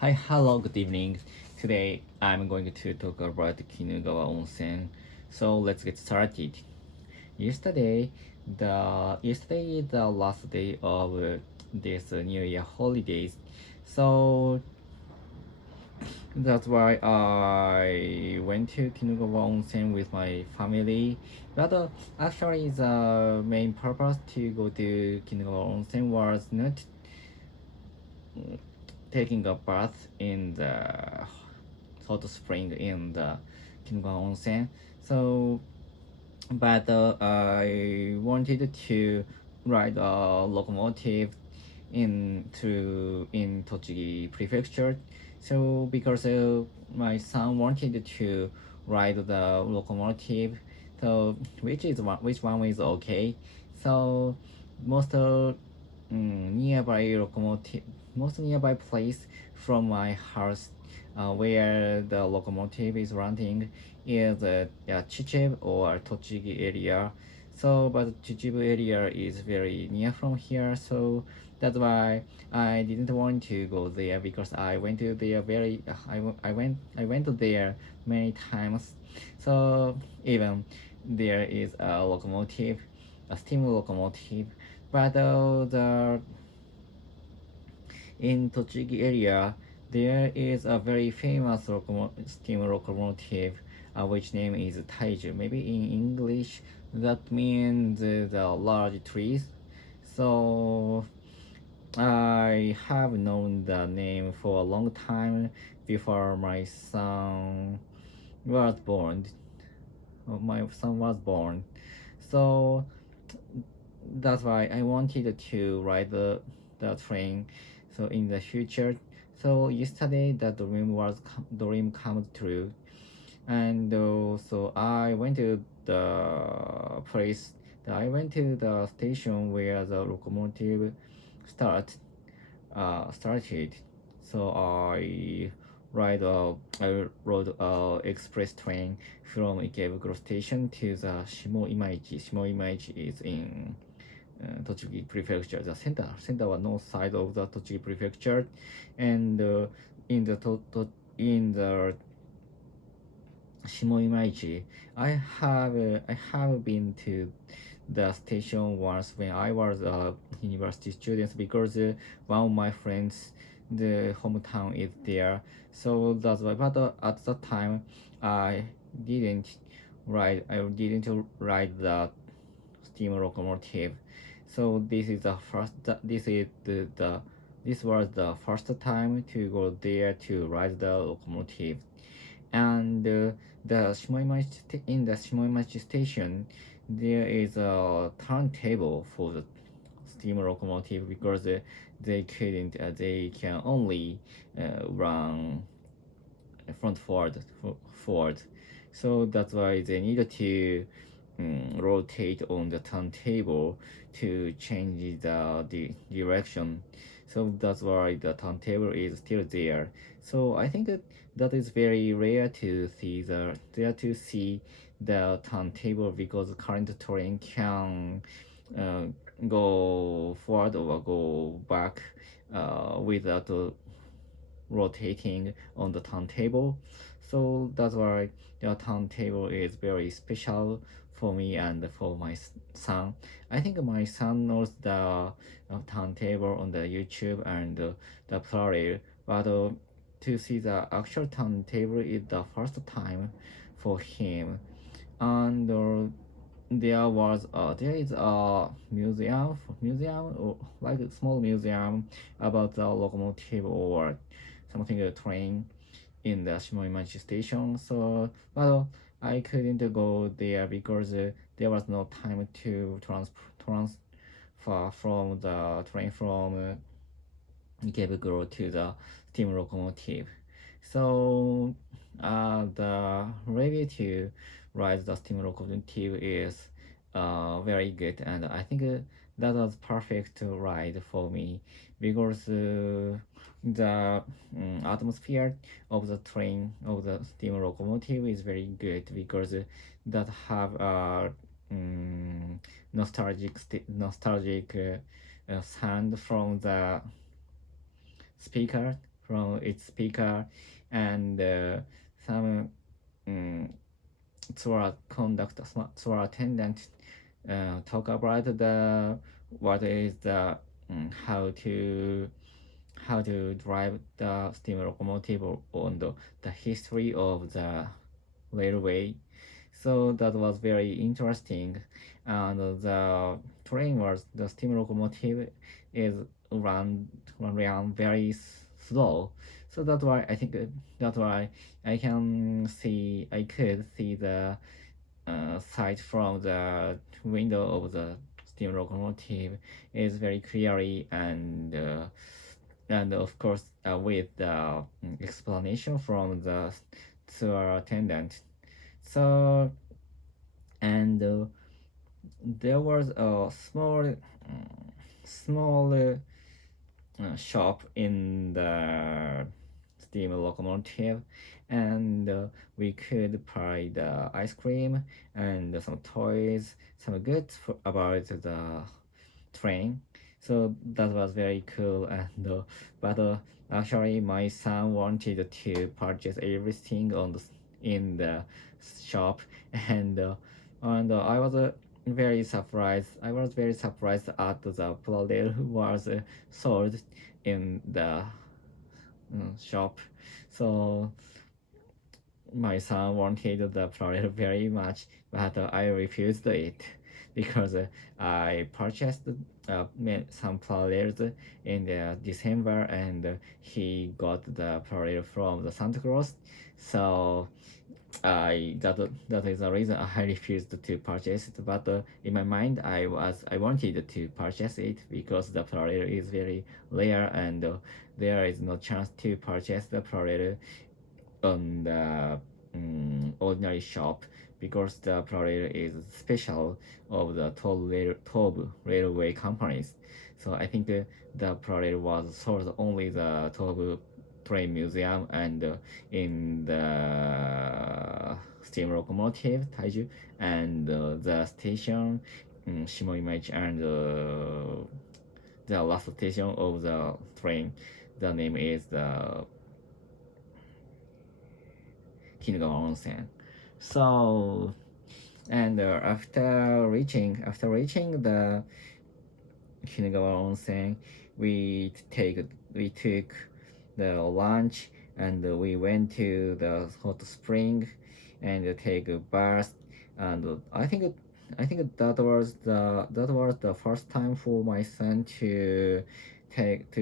Hi, hello, good evening. Today I'm going to talk about Kinugawa Onsen. So let's get started. Yesterday, yesterday is the last day of this New Year holidays. So that's why I went to Kinugawa Onsen with my family. But actually, the main purpose to go to Kinugawa Onsen was not taking a bath in the hot spring in the Kinugawa Onsen. So, but I wanted to ride a locomotive in Tochigi Prefecture. So because my son wanted to ride the locomotive, so which one is okay. So most nearby locomotive, most nearby place from my house where the locomotive is running is Chichev or Tochigi area. So, but Chichibu area is very near from here, so that's why I didn't want to go there because I went to there I went there many times. So even there is a locomotive, a steam locomotive, but the in Tochigi area, there is a very famous steam locomotive, which name is Taiju. Maybe in English, that means the large trees. So I have known the name for a long time before my son was born. My son was born. So that's why I wanted to ride the train. So in the future, so yesterday the dream come true, and so I went to the place. I went to the station where the locomotive started. So I rode a express train from Ikebukuro station to the Shimo Imaichi. Shimo Imaichi is in Tochigi Prefecture. The center was north side of the Tochigi Prefecture, and in the Shimoimaichi, I have been to the station once when I was a university student because one of my friends, the hometown is there. So that's why. But at that time, I didn't I didn't ride the steam locomotive. So this was the first time to go there to ride the locomotive. And in the Shimoimachi station, there is a turntable for the steam locomotive because they can only run forward. So that's why they need to rotate on the turntable to change the direction. So that's why the turntable is still there. So I think that is very rare to see the turntable because current train can uh, go forward or go back without rotating on the turntable. So that's why the turntable is very special for me and for my son. I think my son knows the turntable on the YouTube and the player, but to see the actual turntable is the first time for him. And there is a museum or like a small museum about the locomotive or something a train in the Shimoimachi station. So, but I couldn't go there because there was no time to transfer from the train from Ikebukuro to the steam locomotive. So the review to ride the steam locomotive is very good, and I think that was perfect ride for me because the atmosphere of the train of the steam locomotive is very good because that have a nostalgic sound from the speaker from its speaker, and some tour conductor, tour attendant talk about the what is the how to drive the steam locomotive on the history of the railway. So that was very interesting. And the train was the steam locomotive is run very slow. So that's why I think that's why I could see the sight from the window of the steam locomotive is very clearly, and of course with the explanation from the tour attendant. So and there was a small shop in the steam locomotive, and we could buy the ice cream and some toys, some goods about the train. So that was very cool, and but actually my son wanted to purchase everything in the shop, and I was very surprised. I was very surprised at the parallel was sold in the shop. So my son wanted the parallel very much, but I refused it because I purchased some parallels in the December, and he got the parallel from the Santa Claus. So that is the reason I refused to purchase it. But in my mind, I wanted to purchase it because the parallel is very rare, and there is no chance to purchase the parallel on the ordinary shop, because the parallel is special of the top railway companies. So I think the parallel was sold only the top train museum, and in the steam locomotive Taiju, and the station Shimoimachi, and the last station of the train, the name is the Kinugawa Onsen. So and after reaching the Kinugawa Onsen, we took the lunch, and we went to the hot spring and take a bath. And I think that was the first time for my son to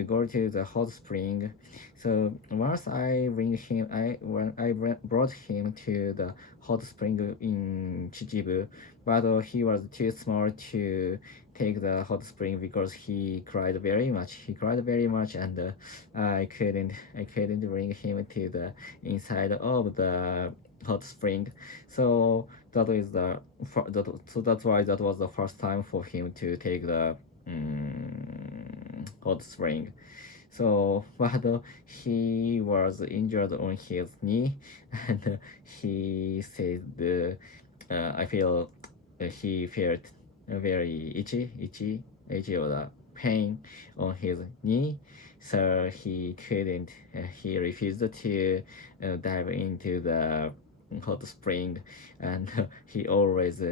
go to the hot spring. So once when I brought him to the hot spring in Chichibu, but he was too small to take the hot spring because he cried very much. He cried very much, and I couldn't bring him to the inside of the hot spring. So that's why that was the first time for him to take the hot spring. So, but he was injured on his knee, and he said, "I feel he felt very itchy or the pain on his knee." So he couldn't. He refused to dive into the hot spring, and he always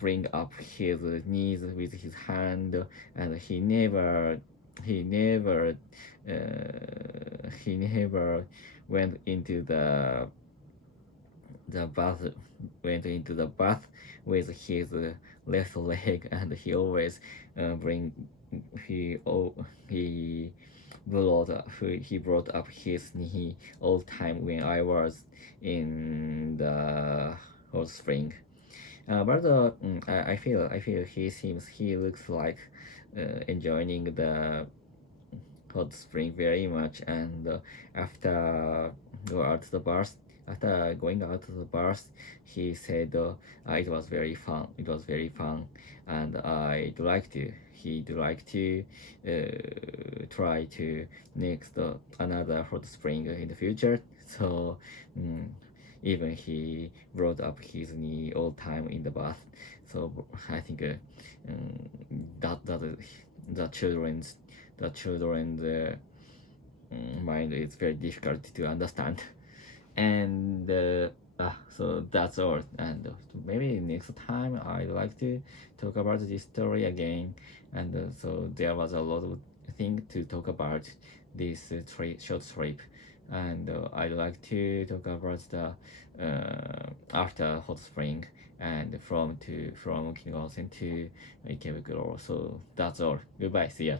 bring up his knees with his hand, and he never he never went into the bath went into the bath with his left leg, and he always bring he he brought up his knee all the time when I was in the hot spring. But I feel he looks like enjoying the hot spring very much, and go out to the bars after going out to the bars, he said it was very fun. It was very fun, and he'd like to try to next another hot spring in the future. So even he brought up his knee all time in the bath. So I think that the children's mind is very difficult to understand. And so that's all. And maybe next time I'd like to talk about this story again. And so there was a lot of thing to talk about this short trip. And I'd like to talk about the after hot spring and from Kingawasen to Ikebukuro. So that's all. Goodbye. See ya.